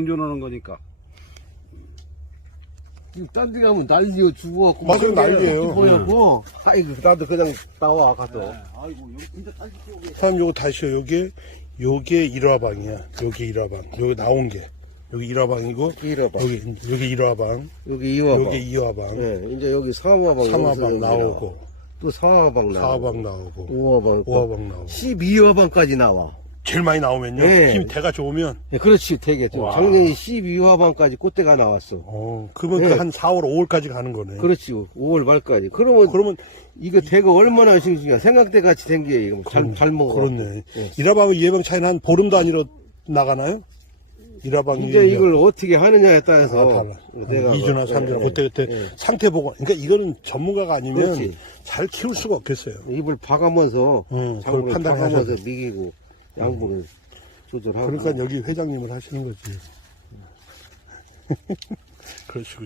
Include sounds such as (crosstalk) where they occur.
생존하는 거니까. 지금 딴 데 가면 난리여 죽어갖고. 맞아요, 난리예요. 보였고. 아이고, 나도 그냥 나와, 가서. 아이고, 여기 진짜 딸기 키우기. 사람 요거 다시요. 요게 요게 일화방이야. 요게 일화방. 여기 나온 게 여기 일화방이고 이러봐. 여기 여기 일화방. 여기 이화방. 요게 이화방. 예, 이제 여기 삼화방. 삼화방 나오고 또 사화방 나오고. 사화방 나오고 오화방. 오화방 나오고. 12화방까지 나와. 제일 많이 나오면요. 네. 힘 대가 좋으면 예, 그렇지, 되게. 좀 와. 작년에 12화방까지 꽃대가 나왔어. 어 그러면 네. 그한 4월 5월까지 가는 거네. 그렇지, 5월 말까지. 그러면 그러면 이거 대가 얼마나 싱싱해. 생각대 같이 생겨, 이거. 잘, 잘 먹어. 그렇네. 예. 일화방은 예방 차이는 한 보름도 아니라 나가나요? 일화방이 이제 이걸 어떻게 하느냐에 따라서. 아. 내가 2주나 뭐, 3주나 예, 그때 그때 예. 상태 보고 그러니까 이거는 전문가가 아니면 그렇지. 잘 키울 수가 없겠어요. 입을 봐가면서 응, 그걸 봐가면서 미기고 양분을 조절하고. 그러니까 여기 회장님을 하시는 거지. (laughs) 그러시고